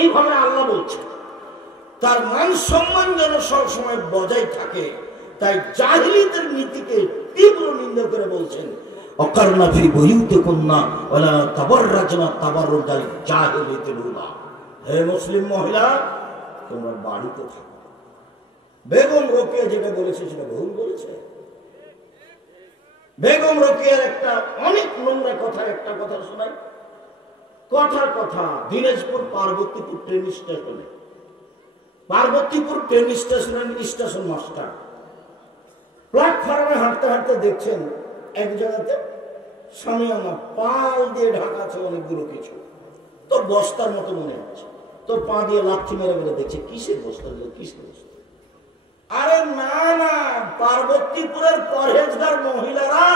এইভাবে আল্লাহ বলছেন তার মান সম্মান যেন সবসময় বজায় থাকে। তাই জাহিলিয়াতের নীতিকে তীব্র নিন্দা করে বলছেন অকারনা ফি বুয়ুতিকুন্না ওয়ালা তাবাররাজনা তাবাররুজাল জাহিলিয়াতিল উলা। হে মুসলিম মহিলা, তোমরা বাড়িতে থাকো। বেগম রোকেয়া যেটা বলেছে সেটা ভুল বলেছে। বেগম রোকেয়ার একটা অনেক নোংরা কথার একটা কথা শোনাই। কথার কথা, দিনাজপুর পার্বতীপুর ট্রেন স্টেশনে, পার্বতীপুর ট্রেন স্টেশনের স্টেশন মাস্টার প্ল্যাটফর্মে হাঁটতে হাঁটতে দেখছেন এক জায়গাতে সামিয়ানা পাল দিয়ে ঢাকা আছে অনেকগুলো কিছু, তো বস্তার মতো মনে হচ্ছে। তো পা দিয়ে লাথি মেরে মেরে দেখছে কিসের বস্তা, কিসের বস্তা। আরে না না, পার্বতীপুরের পরহেজগার মহিলারা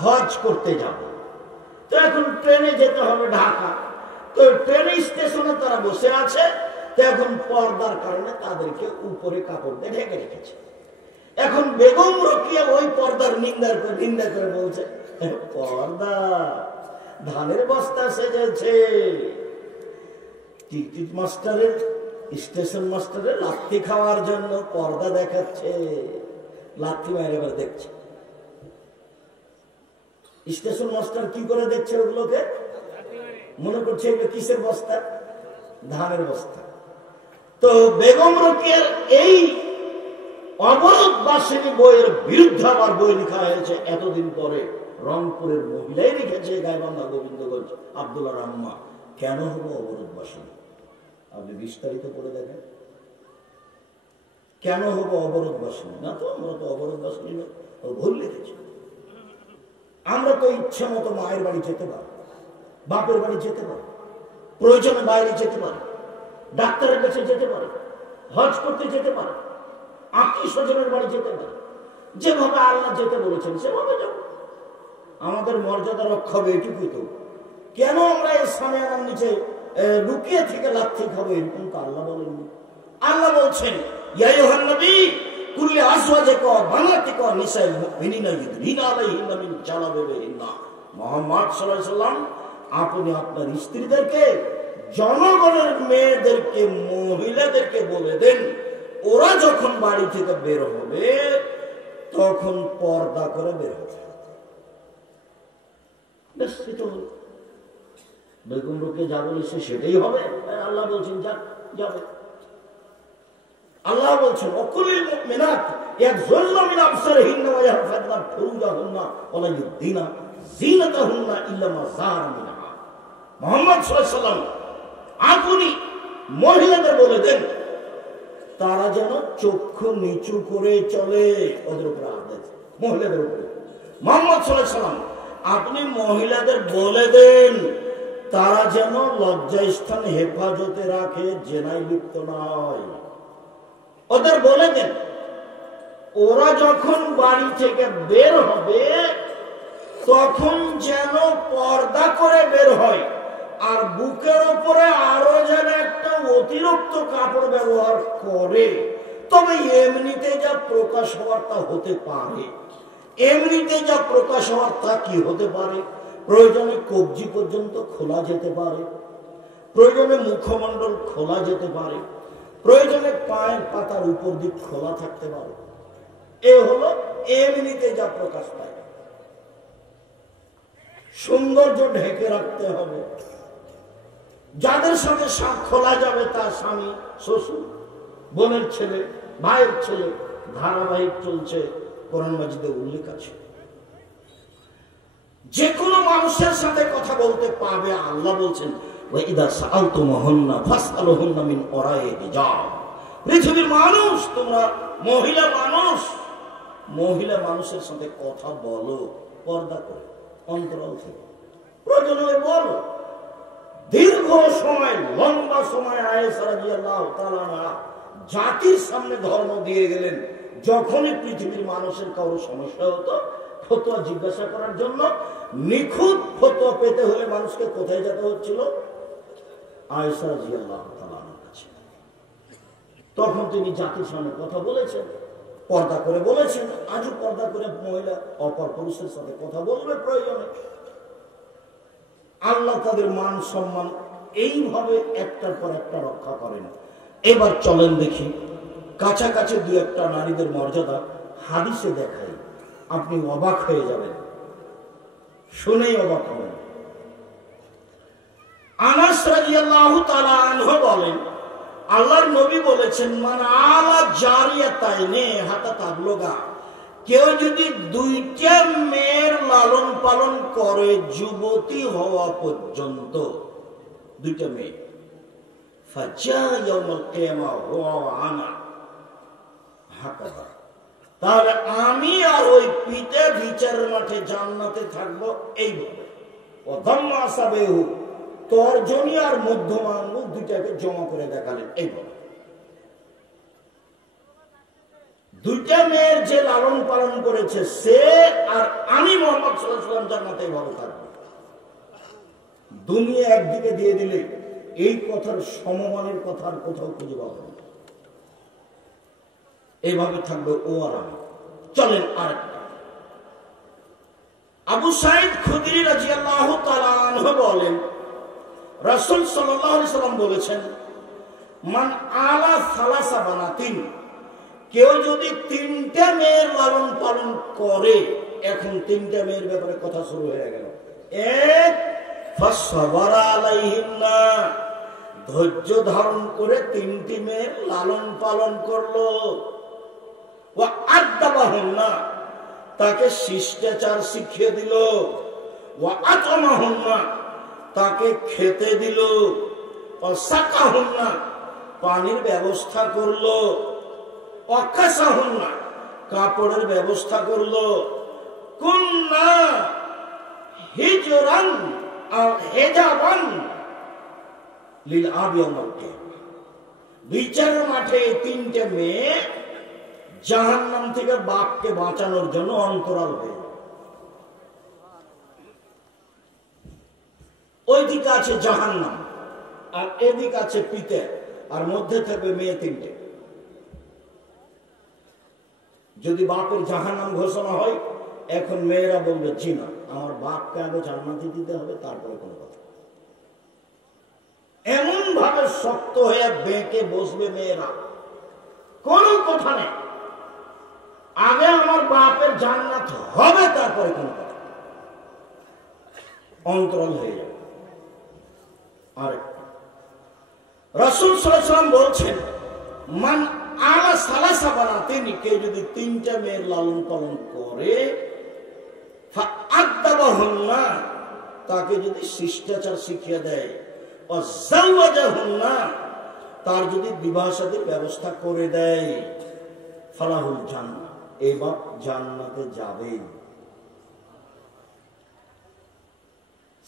হজ করতে যাবে, তো এখন ট্রেনে যেতে হবে ঢাকা। তো ট্রেন স্টেশনে তারা বসে আছে, তো এখন পর্দার কারণে তাদেরকে উপরে কাপড় দিয়ে ঢেকে রেখেছে। এখন বেগম রোকেয়া ওই পর্দার নিন্দা করে বলছে পর্দা ধানের বস্তা সেজেছে। টিকিট মাস্টারের, স্টেশন মাস্টারের লাথি খাওয়ার জন্য পর্দা দেখাচ্ছে, লাথি মায়ের এবার দেখছে। স্টেশন মাস্টার কি করে দেখছে ওগুলোকে? মনে করছে এগুলো কিসের বস্তা? ধানের বস্তা। তো বেগম রোকেয়ার এই অবরোধ বাসিনী বইয়ের বিরুদ্ধে আবার বই লেখা হয়েছে এতদিন পরে। রংপুরের মহিলাই লিখেছে, গাইবান্ধা গোবিন্দগঞ্জ আব্দুল্লাহ রাম্মা, কেন হবো অবরোধ বাসিনী। আপনি বিস্তারিত পড়ে দেখেন কেন হবো অবরোধ বাসিনী। না তো আমরা তো অবরোধ বাসিনী না, ভুল লিখেছি। আমরা তো ইচ্ছে মতো মায়ের বাড়ি যেতে পারি, বাপের বাড়ি যেতে পারি, প্রয়োজনে বাইরে যেতে পারি, ডাক্তারের কাছে যেতে পারি, হজ করতে যেতে পারি, আত্মীয় স্বজনের বাড়ি যেতে পারি। যেভাবে আল্লাহ যেতে বলেছেন সেভাবে যাব। আমাদের মর্যাদা রক্ষা হবে এটুকুই। তো কেন আমরা এই সামিয়ানার নিচে লুকিয়ে থেকে লাথি খাবো? এরকম তো আল্লাহ বলেননি। আল্লাহ বলছেন ইয়া আইয়ুহান নবী কুল্লি আজওয়াজিকা ওয়া বানাতিকা ওয়া নিসাইল মুমিনিনা ইউদনিনা আলাইহিন্না মিন জালাবিবিহিন্না। মুহাম্মদ সাল্লাল্লাহু আলাইহি ওয়াসাল্লাম, আপনি আপনার স্ত্রীদেরকে, জনগণের মেয়েদেরকে, মহিলাদেরকে বলে দেন ওরা যখন বাড়ি থেকে বের হবে তখন পর্দা করে বের হবে। বেগম রোকেয়া যা বলেছে সেটাই হবে। আল্লাহ বলছেন যাবে। আল্লাহ বলছেন ওয়াকুলিল মুমিনাত ইয়াগযুযনা মিন আবসারিহিন্না ওয়া ইয়াহফাযনা ফুরুজাহুন্না ওয়া লা ইউবদিনা যিনাতাহুন্না ইল্লা মা যাহারা মিনহা। মুহাম্মদ সাল্লাল্লাহু আলাইহি ওয়াসাল্লাম, আপনি মহিলাদের বলে দেন তারা যেন চক্ষু নিচু করে চলে। ওদের উপরে আদেশ, মহিলাদের উপরে। মুহাম্মদ সাল্লাল্লাহু আলাইহি ওয়াসাল্লাম, আপনি মহিলাদের বলে দেন তারা যেন লজ্জাস্থান হেফাজতে রাখে, জেনায় লিপ্ত না হয়। ওদের বলে দেন ওরা যখন বাড়ি থেকে বের হবে তখন যেন পর্দা করে বের হয়, আর বুকের উপরে আরো যেন একটা অতিরিক্ত কাপড় ব্যবহার করে। তবে এমনিতে যা প্রকাশ হওয়ার তা হতে পারে, এমনিতে যা প্রকাশ হওয়ার তা কি হতে পারে? প্রয়োজনে কবজি পর্যন্ত খোলা যেতে পারে, প্রয়োজনে মুখমণ্ডল খোলা যেতে পারে, প্রয়োজনে পায়ের পাতার উপর দিক খোলা থাকতে পারে। এ হলো এমনিতে যা প্রকাশ পায়। সৌন্দর্য ঢেকে রাখতে হবে। যাদের সাথে খোলা যাবে তার স্বামী, শ্বশুর, বোনের ছেলে, ভাইয়ের ছেলে, ধারাবাহিক চলছে, কোরআন মাজিদে উল্লেখ আছে। যে কোনো মানুষের সাথে কথা বলতে পারবে। আল্লাহ বলছেন ওয়াইদা সাআলতুমুহুন্না ফাসআলুহুন্না মিন ওরাই হিজাব। পৃথিবীর মানুষ, তোমরা মহিলা মানুষের সাথে কথা বলো পর্দা করে, অন্তরাল থেকে। প্রয়োজন হলে বলো। দীর্ঘ সময়, লম্বা সময় আয়েশা রাদিয়াল্লাহু তাআলা আনহা জাতির সামনে ধর্ম দিয়ে গেলেন। যখনই পৃথিবীর মানুষের কারো সমস্যা হতো, ফতোয়া জিজ্ঞাসা করার জন্য, নিখুঁত ফতোয়া পেতে হলে মানুষকে কোথায় যেতে হচ্ছিল? আয়েশা রাদিয়াল্লাহু তাআলা আনহার কাছে। তখন তিনি জাতির সামনে কথা বলেছেন, পর্দা করে বলেছেন। আজও পর্দা করে মহিলা অপর পুরুষের সাথে কথা বলবে প্রয়োজনে। আল্লাহ তাদের মান সম্মান এইভাবে একটার পর একটা রক্ষা করেন। এবার চলেন দেখি কাছাকাছি দু একটা নারীদের মর্যাদা হাদিসে দেখাই, আপনি অবাক হয়ে যাবেন, শুনেই অবাক হবেন। আনাস রাদিয়াল্লাহু তাআলা আনহু বলেন, আল্লাহর নবী বলেছেন, মান আলা জারিয়াতাইনে হাতা তাবলুগা, কেউ যদি দুইটা মেয়ের লালন পালন করে যুবতী হওয়া পর্যন্ত, দুইটা মেয়ে, ফাজা ইয়াউমুল কিয়ামা ওয়া আনা হাকাদা, তাহলে আমি আর ওই পিতা বিচারের মাঠে জান্নাতে থাকবো এইভাবে। অধম্মা সাবেহু, তর্জনী আর মধ্যমা আঙ্গুল দুইটাকে জমা করে দেখালেন এইভাবে। দুইটা মেয়ের যে লালন পালন করেছে সে আর আমি মুহাম্মদ সাল্লাল্লাহু আলাইহি ওয়াসাল্লাম জান্নাতে এইভাবে থাকবো। দুনিয়া একদিকে দিয়ে দিলে এই কথার সমমানের কথা আর কোথাও খুঁজে পাবো না। এইভাবে থাকবে ও আর আমি। চলেন আরেকটা। আবু সাঈদ খুদরি রাদিয়াল্লাহু তাআলা আনহু বলেন, রাসূল সাল্লাল্লাহু আলাইহি সাল্লাম বলেছেন, মান আলা সালাসা বানাতিন, কেউ যদি তিনটা মেয়ের লালন পালন করে, এখন তিনটা মেয়ের ব্যাপারে কথা শুরু হয়ে গেল। এক, ফাসবারা আলাইহিন্না, ধৈর্য ধারণ করে তিনটি মেয়ের লালন পালন করলো। ওয়া আদাবাহুন্না, তাকে শিষ্টাচার শিখিয়ে দিল। ওয়া আতামাহুন্না, তাকে খেতে দিল। ওয়া সাকাহুন্না, পানির ব্যবস্থা করলো। ওয়া কাসাহুন্না, কাপড়ের ব্যবস্থা করলো। কুন্না হিজরান আও হিজাবান লিল আবি ইয়াউমাল কিয়ামা, বিচারের মাঠে তিনটে মেয়ে জাহান্নাম থেকে বাপকে বাঁচানোর জন্য অন্তরাল হয়ে, ওইদিকে আছে জাহান্নাম আর এদিকে আছে পিতা, আর মধ্যে থাকবে মেয়ে তিনটে। যদি বাপের জাহান্নাম ঘোষণা হয়, এখন মেয়েরা বলবে জি না, আমার বাপকে আগে জান্নাতে দিতে হবে, তারপরে কোনো কথা। এমন ভাবে শক্ত হয়ে বেঁকে বসবে মেয়েরা, কোনো কথা নেই, আগে আমার বাপের জান্নাত হবে, তারপরে কোনো কথা। অন্তরাল হয়ে যাবে। আরেকটা, রাসূল সাল্লাল্লাহু আলাইহি ওয়াসাল্লাম বলছেন, মান আলা সালাসা বানাতিন, কেউ যদি তিনটা মেয়ের লালন পালন করে, ফাআদাবাহুন্না, তাকে যদি শিষ্টাচার শিখিয়ে দেয়, ওয়াজাওয়াজাহুন্না, তার যদি বিবাহ শাদীর ব্যবস্থা করে দেয়, ফালাহুল জান্নাহ, এই বাপ জান্নাতে যাবে।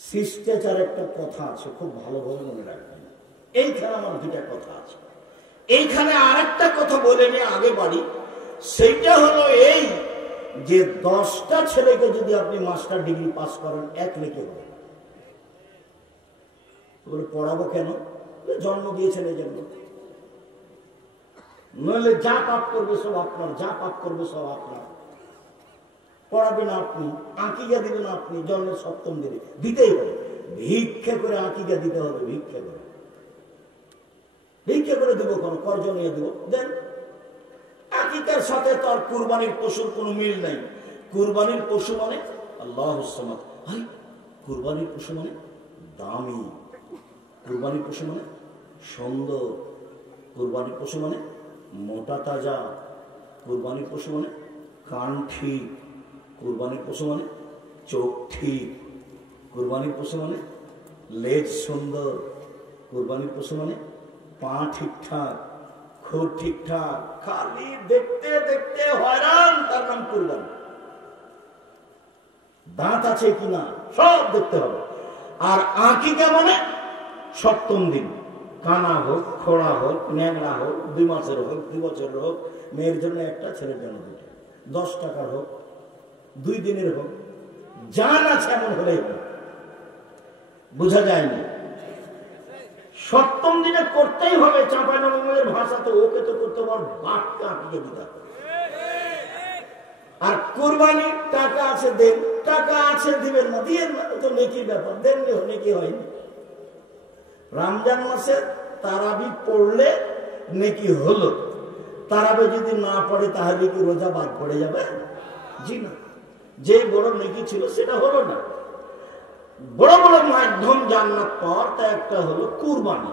শিষ্টাচার একটা কথা আছে, খুব ভালোভাবে মনে রাখবেন। এইখানে আমার দুটা কথা আছে। এইখানে আরেকটা কথা বলে নিয়ে আগে বাড়ি, সেইটা হলো এই যে 10টা ছেলেকে যদি আপনি মাস্টার ডিগ্রি পাস করেন, এক নেকি হবে। পড়াবো কেন? জন্ম দিয়েছেন এই জন্য। নইলে যা পাপ করবে সব আপনার, যা পাপ করবে সব আপনার। পড়াবেন আপনি, আকিকা দিবেন আপনি, জন্মের 7ম দিনে দিতেই হবে। ভিক্ষা করে আকিকা দিতে হবে, ভিক্ষা করে। ভিক্ষা করে দেবো কেন? কর্জ নিয়ে দেবো, দেন। আকিকার সাথে তার কুরবানির পশুর কোনো মিল নাই। কুরবানির পশু মানে আল্লাহুস সামাদ, ভাই কুরবানির পশু মানে দামি, কুরবানির পশু মানে সুন্দর, কুরবানির পশু মানে মোটা তাজা, কুরবানির পশু মানে কান ঠিক, কুরবানির পশু মানে চোখ ঠিক, কুরবানির পশু মানে লেজ সুন্দর, কুরবানির পশু মানে পা ঠিকঠাক, খুব ঠিকঠাক। খালি দেখতে দেখতে হয়রান, তার নাম কুরবানি। দাঁত আছে কিনা সব দেখতে হবে। আর আকিকা মানে 7ম দিন, কানা হোক, খোড়া হোক, ন্যাংরা হোক, 2 মাসের হোক, 2 বছরের হোক, মেয়ের জন্য একটা, ছেলের জন্য 2টা, 10 টাকার হোক, 2 দিনের হোক, জান আছে এমন হলেই হোক। বোঝা যায়নি? 7ম দিনে করতেই হবে। চাঁপাইনবাবগঞ্জের ভাষাতে ওকে তো করতে পার, বাপকে আঁকিয়ে দিতে হবে। আর কুরবানির টাকা আছে দেন, টাকা আছে দিবেন না, দিয়েন না, তো নেকির ব্যাপার, দেন নেকি হয়নি। রমজান মাসে তারাবি পড়লে নেকি হলো, তারাবি যদি না পড়ে তাহলে কি রোজা বাদ পড়ে যাবে? জি না, যে বড় নেকি ছিল সেটা হলো না। বড় বড় মাধ্যম জান্নাত পাওয়ার, তা একটা হলো কুরবানি।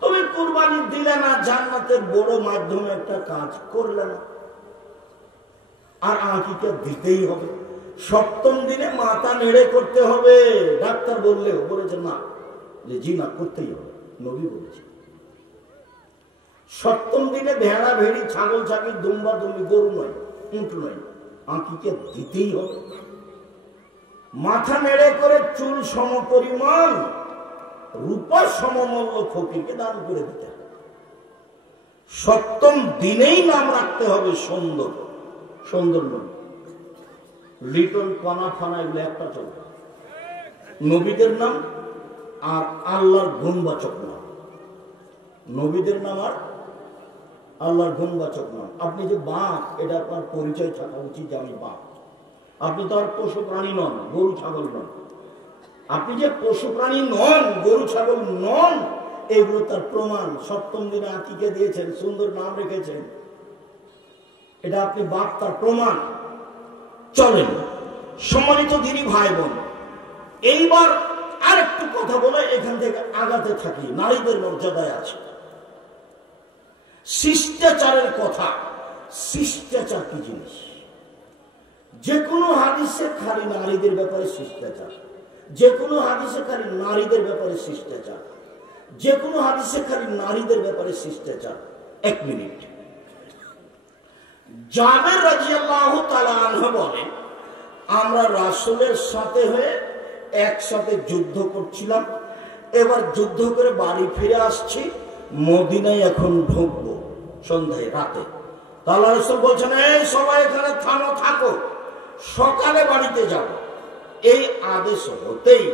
তুমি কুরবানি দিলে না, জান্নাতের বড় মাধ্যমে একটা কাজ করলে না, আর আকিকা দিতেই হবে। সপ্তম দিনে মাথা নেড়ে করতে হবে, ডাক্তার বললেও বলেছে না, জি না, করতেই হবে, নবী বলেছে। সপ্তম দিনে ভেড়া ভেড়ি, ছাগল ছাগল, দুম্বা দুম্বি, গরু নয়, উঁট নয়, আকিকা দিতেই হবে। মাথা নেড়ে করে চুল সম পরিমাণ রূপা সমমূল্য ফকিরকে দান করে দিতে হবে। সপ্তম দিনেই নাম রাখতে হবে সুন্দর, সুন্দর নবী। লিটন কণা ফানা এগুলো একটা চলবে, নবীদের নাম আর আল্লাহর গুণবাচক নাম। নবীদের নাম আর আল্লাহর গুণবাচক নাম। আপনি যে বাঘ, এটা আপনার পরিচয় থাকা উচিত যে আমি বাঘ। আপনি তো আর পশু প্রাণী নন, গরু ছাগল নন। আপনি যে পশু প্রাণী নন, গরু ছাগল নন, এগুলো তার প্রমাণ। সপ্তম দিনে আকিকা দিয়েছেন, সুন্দর নাম রেখেছেন, এটা আপনি বাপ, তার প্রমাণ। চলেন সম্মানিত দিনী ভাই বোন, এইবার আর একটু কথা বলে এখান থেকে আগাতে থাকি। নারীদের মর্যাদায় আছে শিষ্টাচারের কথা। শিষ্টাচার কি জিনিস? যে কোনো হাদিসে খালি নারীদের ব্যাপারে শিষ্টাচার, যে কোনো হাদিসে খালি নারীদের ব্যাপারে শিষ্টাচার, যে কোনো হাদিসে খালি নারীদের ব্যাপারে শিষ্টাচার। এক মিনিট। জাবের রাদিয়াল্লাহু তাআলা আনহু বলেন, আমরা রাসূলের সাথে হয়ে একসাথে যুদ্ধ করছিলাম, এবার যুদ্ধ করে বাড়ি ফিরে আসছি, মদিনায় এখন ঢুকবো সন্ধ্যায়, রাতে। আল্লাহ রাসূল বলছেন, এই সবাই এখানে থামো, থাকো, সকালে বাড়িতে যাব। এই আদেশ হতেই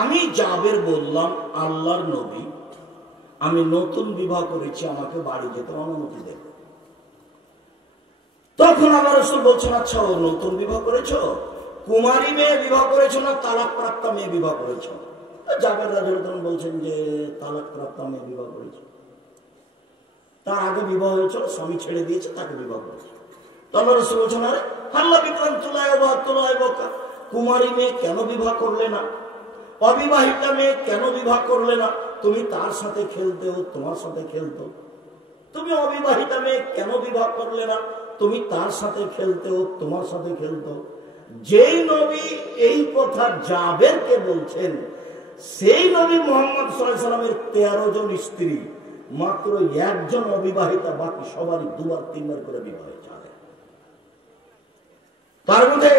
আমি জাবের বললাম, আল্লাহর নবী, আমি নতুন বিবাহ করেছি, আমাকে বাড়ি যেতে অনুমতি দেব। তখন আল্লাহ রাসূল বলছেন, আচ্ছা, ও নতুন বিবাহ করেছো? কুমারী মেয়ে বিবাহ করেছো না তালাক প্রাপ্তা মেয়ে বিবাহ করেছো? জাবের রাদিয়াল্লাহু বলছেন যে তালাক প্রাপ্তা মেয়ে বিবাহ করেছো। তার আগে বিবাহ হয়েছিল, স্বামী ছেড়ে দিয়েছে, তাকে বিবাহ করেছে। আল্লাহ রাসূল বলছেন, আরে হাল্লা বিক্রাম তুলায় বকা, কুমারী মেয়ে কেন বিবাহ করলে না? অবিবাহিতা মেয়ে কেন বিবাহ করলে না? তুমি তার সাথে খেলতে, ও তোমার সাথে খেলতো। তুমি অবিবাহিতা মেয়ে কেন বিবাহ করলে না? তুমি তার সাথে খেলতে, ও তোমার সাথে খেলতো। যেই নবী এই কথা জাবেরকে বলছেন, সেই নবী মুহাম্মদ সাল্লাল্লাহু আলাইহি সাল্লামের 13 জন স্ত্রী, মাত্র একজন অবিবাহিতা, বাকি সবারই দুবার তিনবার করে বিবাহ হয়েছে। তার মধ্যে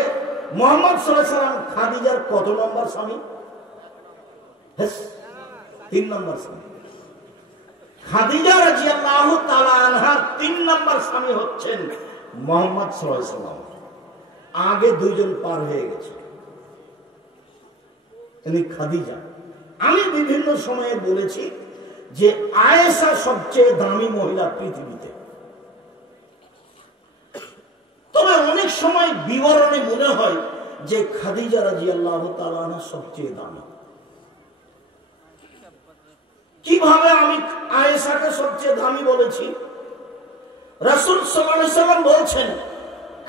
মুহাম্মদ সাল্লাল্লাহু আলাইহি সাল্লাম খাদিজার কত নম্বর স্বামী? 3 নম্বর স্বামী। খাদিজা রাদিয়াল্লাহু তাআলা আনহার 3 নম্বর স্বামী হচ্ছেন মুহাম্মদ সাল্লাল্লাহু আলাইহি সাল্লাম। আগে দুইজন পার হয়ে গেছে, তিনি খাদিজা। আমি বিভিন্ন সময়ে বলেছি যে আয়েশা সবচেয়ে দামি মহিলা পৃথিবীতে। তবে অনেক সময় বিবরণে মনে হয় যে খাদিজা রাদিয়াল্লাহু তাআলা আনহা সবচেয়ে দামি। কিভাবে আমি আয়েশাকে সবচেয়ে দামি বলেছি? রাসূল সাল্লাল্লাহু আলাইহি সাল্লাম বলছেন,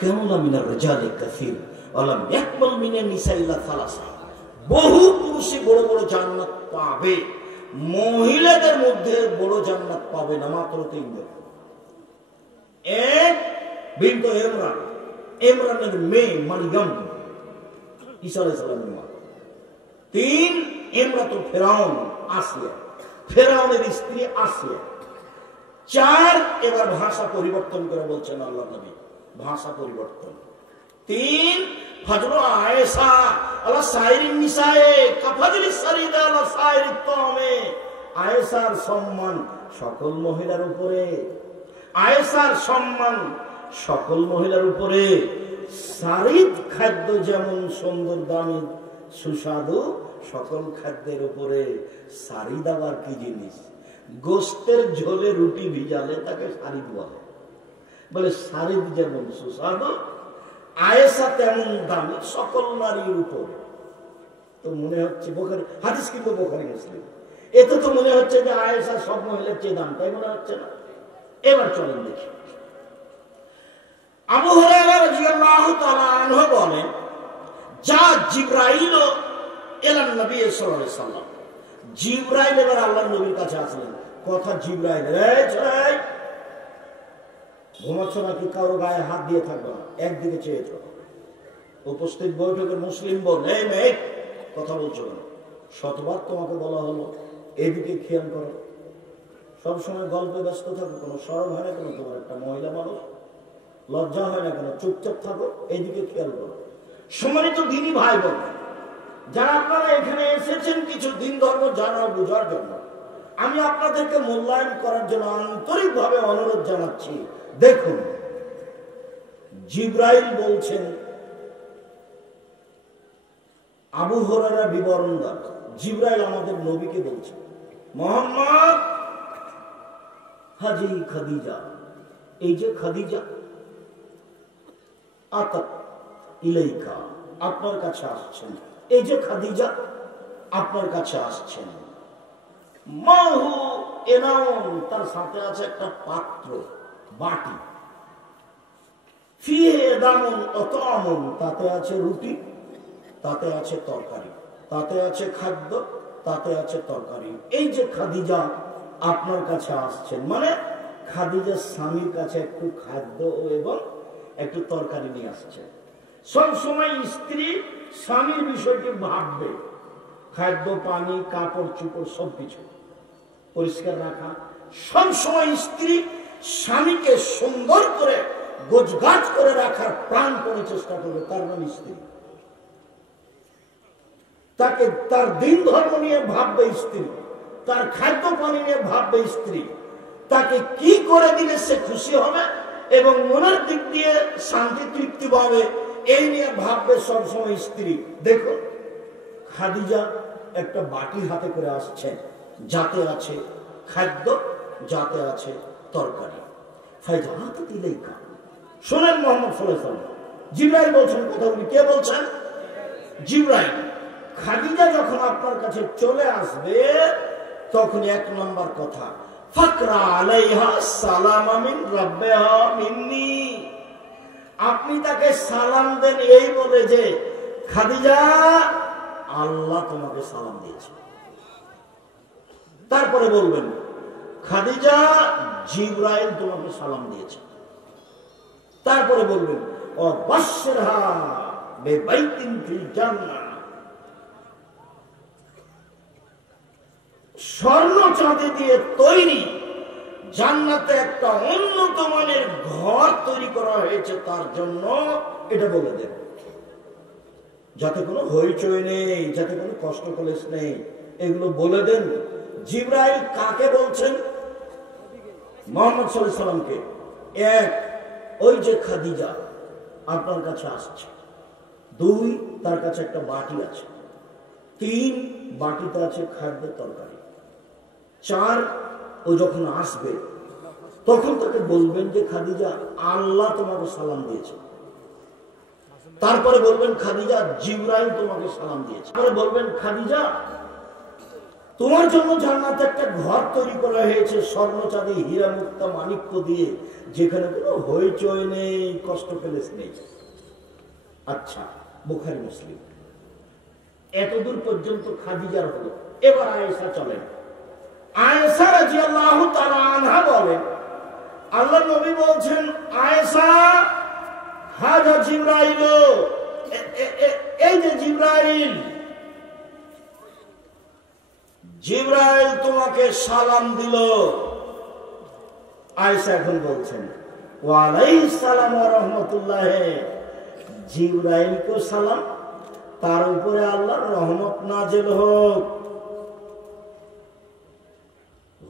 কামুনা মিনার রিজালি কাসীর ওয়া লাম ইয়াকমুল মিনান নিসা ইল্লা সালাসা। বহু পুরুষই বড় বড় জান্নাত পাবে, মহিলাদের মধ্যে বড় জান্নাত পাবে না মাত্র 3 জন। এক, বিনতে ইমরান, ইমরানের মেয়ে মারইয়াম, ঈসা আলাইহিস সালামের মা। 3, ইমরাতু ফিরাউন, আসিয়া, ফিরাউনের স্ত্রী আসিয়া। 4, এবার ভাষা পরিবর্তন করে বলছেন আল্লাহ নবী, ভাষা পরিবর্তন। 3, ফজল আয়েশা আলা সাইরিন নিসায়ে কাফাদিলিস সারিদা আলা সাইরিত তামে। আয়েশার সম্মান সকল মহিলার উপরে, আয়েশার সম্মান সকল মহিলার উপরে। সারিদ খাদ্য যেমন সুন্দর, দামি, সুস্বাদু, সকল খাদ্যের উপরে সারিদ আবার কি জিনিস? গোস্তের ঝোলে রুটি ভিজালে তাকে সারিদ বলে। বলে সারিদ যেমন সুস্বাদু, আয়েশা তেমন দামি সকল নারীর উপরে। তো মনে হচ্ছে বুখারী হাদিস, কিন্তু বুখারী মুসলিম, এতে তো মনে হচ্ছে যে আয়েশা সব মহিলার চেয়ে দাম, তাই মনে হচ্ছে না? এবার চলেন দেখি। আবু হুরায়রা রাদিয়াল্লাহু তাআলা আনহু বলেন, যা জিবরাইল ইলা নবী সাল্লাল্লাহু আলাইহি ওয়াসাল্লাম, জিবরাইল এবার আল্লাহর নবীর কাছে আসলেন। কথা জিবরাইল, এই ঘুমাচ্ছ নাকি? কারো গায়ে হাত দিয়ে থাকবে না, একদিকে চেয়ে থাকো। উপস্থিত বৈঠকের মুসলিম বোন, এই মেয়ে কথা বলছো কেন? শতবার তোমাকে বলা হলো এদিকে খেয়াল করো, সবসময় গল্পে ব্যস্ত থাকো, কোনো সরব হয় না কেন? তোমার একটা মহিলা মানুষ, লজ্জা হয় না কেন? চুপচাপ থাকো, এদিকে খেয়াল করো। সম্মানিত দিনী ভাই বোন, যারা আপনারা এখানে এসেছেন কিছু দিন ধর্ম জানা বোঝার জন্য, আমি আপনাদেরকে মূল্যায়ন করার জন্য আন্তরিকভাবে অনুরোধ জানাচ্ছি। দেখুন, জিবরাইল বলছেন, আবু হুরায়রা বিবরণদার, জিবরাইল আমাদের নবীকে বলছেন, মুহাম্মদ, হাজি খাদিজা, এই যে খাদিজা, আতাত ইলাইকা, আপনার কাছে আসছেন। এই যে খাদিজা আপনার কাছে আসছেন। মাহু এনাউন, তার সাথে আছে একটা পাত্র, বাটি। ফিহে দামুন অতামুন, তাতে আছে রুটি, তাতে আছে তরকারি, তাতে আছে খাদ্য, তাতে আছে তরকারি। এই যে খাদিজা আপনার কাছে আসছেন, মানে খাদিজার স্বামীর কাছে একটু খাদ্য এবং একটু তরকারি নিয়ে আসছে। সব সময় স্ত্রী স্বামীর বিষয়টি ভাববে, খাদ্য, পানি, কাপড় চোপড় সবকিছু পরিষ্কার রাখা। সব সময় স্ত্রী স্বামীকে সুন্দর করে গোছগাছ করে রাখার প্রাণপণে চেষ্টা করবে, তার নাম স্ত্রী। তাকে তার দিন ধর্ম নিয়ে ভাববে স্ত্রী, তার খাদ্য পানি নিয়ে ভাববে স্ত্রী, তাকে কি করে দিলে সে খুশি হবে এবং মনের দিক দিয়ে শান্তি তৃপ্তি পাবে, এই নিয়ে ভাববে সবসময় স্ত্রী। দেখো, খাদিজা একটা বাটি হাতে করে আসছেন, যাতে আছে খাদ্য, যাতে আছে তরকারি। ফায়জাহাতুত ইলাইকা, শোনেন মুহাম্মদ সাল্লাল্লাহু আলাইহি ওয়াসাল্লাম, জিবরাইল বলছেন কথাগুলি। কে বলছেন? জিবরাইল। খাদিজা যখন আপনার কাছে চলে আসবে, তখন এক নম্বর কথা, ফাকরা আলাইহা সালাম মিন রাব্বিহা মিন্নি, আপনি তাকে সালাম দেন এই বলে যে, খাদিজা, আল্লাহ তোমাকে সালাম দিয়েছে। তারপরে বলবেন, খাদিজা, জিবরাইল তোমাকে সালাম দিয়েছে। তারপরে বলবেন, ও বাশশিরহা বিবাইতিন ফিল জান্নাহ, স্বর্ণ চাঁদি দিয়ে তৈরি জান্নাতে একটা উন্নত মানের ঘর তৈরি করা হয়েছে তার জন্য, এটা বলে দেন, যাতে কোনো হইচই নেই, যাতে কোনো কষ্ট কলেশ নেই, এগুলো বলে দেন। জিবরাইল কাকে বলছেন? মুহাম্মদ সাল্লাল্লাহু আলাইহি ওয়াসাল্লামকে। এক, ওই যে খাদিজা আপনার কাছে আসছে। দুই, তার কাছে একটা বাটি আছে। তিন, বাটিতে আছে খাদ্য তরকারি। চার, ও যখন আসবে তখন তাকে বলবেন যে, খাদিজা, আল্লাহ তোমাকে সালাম দিয়েছে। তারপরে বলবেন, খাদিজা, জিবরাইল তোমাকে সালাম দিয়েছে। তারপরে বলবেন, খাদিজা, তোমার জন্য জান্নাতে একটা ঘর তৈরি করা হয়েছে স্বর্ণ চাঁদি হীরা মুক্তা মাণিক্য দিয়ে, যেখানে কোনো হইচই নেই, কষ্ট পেলেস নেই। আচ্ছা, বুখারী মুসলিম। এতদূর পর্যন্ত খাদিজার হলো। এবার আয়েশা চলেন। আয়েশা রাদিয়াল্লাহু তাআলা আনহা বলেন, আল্লাহর নবী বলছেন, আয়েশা, হাজা জিবরাইল, এই যে জিবরাইল, জিবরাইল তোমাকে সালাম দিল। আয়েশা এখন বলছেন, ওয়া আলাইহিস সালাম ওয়া রাহমাতুল্লাহ, জিবরাইলকে সালাম, তার উপরে আল্লাহর রহমত নাযিল হোক।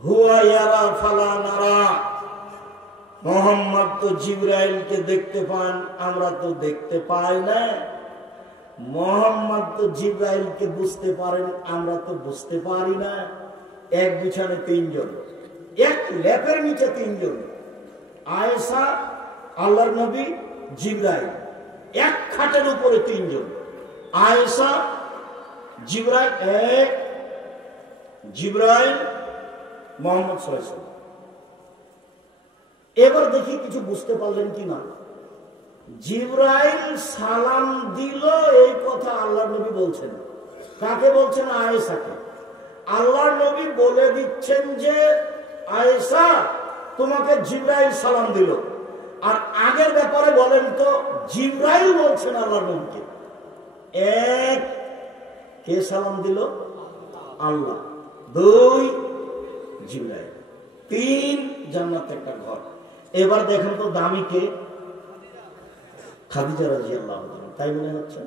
হুয়া ইয়ারা ফালা নারা, মুহাম্মদ তো জিবরাইলকে দেখতে পান, আমরা তো দেখতে পাই না। মুহাম্মদ তো জিবরাইলকে বুঝতে পারেন, আমরা তো বুঝতে পারি না। এক বিছানে তিনজন, এক লেপের নিচে তিনজন, আয়েশা, আল্লাহর নবী, জিবরাইল, এক খাটের উপরে তিনজন। আয়েশা, জিবরাইল এক, জিবরাইল, মুহাম্মদ সাল্লাল্লাহু আলাইহি ওয়াসাল্লাম। এবার দেখি কিছু বুঝতে পারলেন কিনা। জিবরাইল সালাম দিল, এই কথা আল্লাহর নবী বলছেন। কাকে বলছেন? আয়েশাকে। আল্লাহর নবী বলে দিচ্ছেন যে আয়েশা, তোমাকে জিবরাইল সালাম দিল। আর আগের ব্যাপারে বলেন তো, জিবরাইল বলছেন আল্লাহর নবীকে। এক, কে সালাম দিল? আল্লাহ। দুই, জিবরাইল। তিন, জান্নাতে একটা ঘর। এবার দেখেন তো দামি কে? খাদিজা রাদিয়াল্লাহু আনহা। তাই মনে হচ্ছে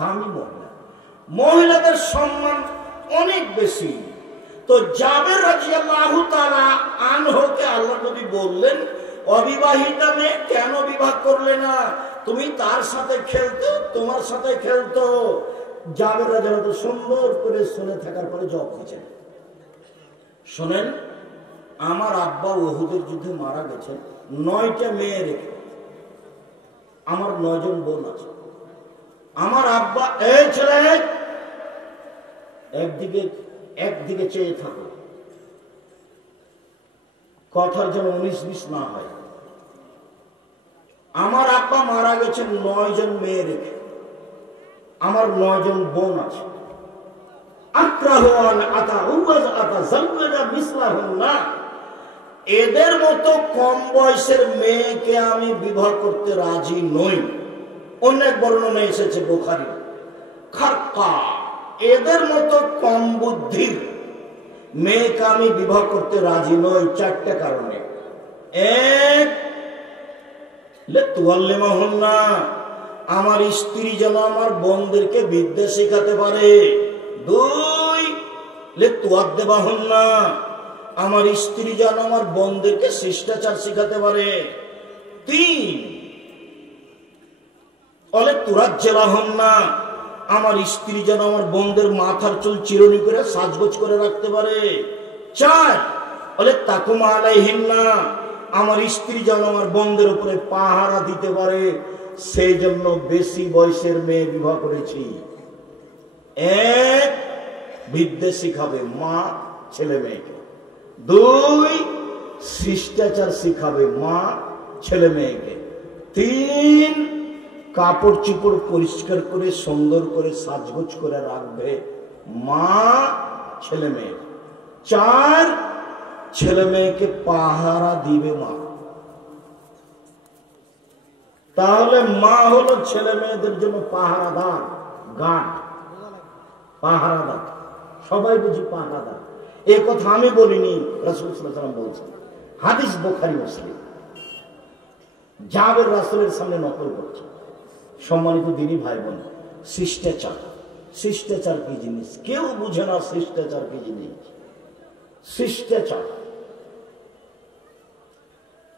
দামি মহিলা। মহিলাদের সম্মান অনেক বেশি। তো জাবের রাদিয়াল্লাহু তাআলা আনহুকে আল্লাহ নবী বললেন, অবিবাহিতা মেয়ে কেন বিবাহ করলে না? তুমি তার সাথে খেলতো, তোমার সাথে খেলতো। জাবের রাদিয়াল্লাহু সুন্দর করে শুনে থাকার পরে জবাব দিয়েছেন, শোনেন, আমার আব্বা উহুদের যুদ্ধে মারা গেছে, 9টা মেয়ে রেখে। আমার 9 জন বোন আছে। আমার আব্বা, এই ছেলে, একদিকে চেয়ে থাকো, কথার যেন 19-20 না হয়। আমার আব্বা মারা গেছে 9 জন মেয়ে রেখে। আমার 9 জন বোন আছে। এদের মতো কম বয়সের মেয়েকে আমি বিবাহ করতে রাজি নই। অনেক বর্ণনা এসেছে বুখারী। খারকা, এদের মতো কম বুদ্ধির মেয়েকে আমি বিবাহ করতে রাজি নই 4টা কারণে। এক, লিতুআল্লিমাহুন্না, আমার স্ত্রী যেন আমার বোনদেরকে বিদ্যা শেখাতে পারে। 2, লিতুআদ্দিবাহুন্না, আমার স্ত্রী যেন আমার বোনদেরকে শিষ্টাচার শেখাতে পারে। 3, লিতুরাজ্জিলাহুন্না, আমার স্ত্রী যেন আমার বোনদের মাথার চুল চিরুনি করে সাজগোজ করে রাখতে পারে। 4, লিতাকুমা আলাইহিন্না, আমার স্ত্রী যেন আমার বোনদের উপরে পাহারা দিতে পারে। সেই জন্য বেশি বয়সের মেয়ে বিবাহ করেছি। 1, বিদ্যা শিখাবে মা ছেলে মেয়েকে। 2, শিষ্টাচার শিখাবে মা ছেলে মেয়েকে। 3, কাপড় চোপড় পরিষ্কার করে সুন্দর করে সাজগোজ করে রাখবে মা ছেলে মেয়ে। 4, ছেলে মেয়েকে পাহারা দিবে মা। তাহলে মা হলো ছেলে মেয়েদের জন্য পাহারাদার, গার্ড, পাহারাদার। সবাই বুঝি পাহারাদার। এই কথা আমি বলিনি, রাসূল সাল্লাল্লাহু আলাইহি ওয়াসাল্লাম বলছেন। হাদিস বুখারী মুসলিম। জাবের রাসূলের সামনে নকল করছে। সম্মানিত দিনী ভাই বোন, শিষ্টাচার, শিষ্টাচার কি জিনিস? কেউ বুঝে না শিষ্টাচার কি জিনিস। শিষ্টাচার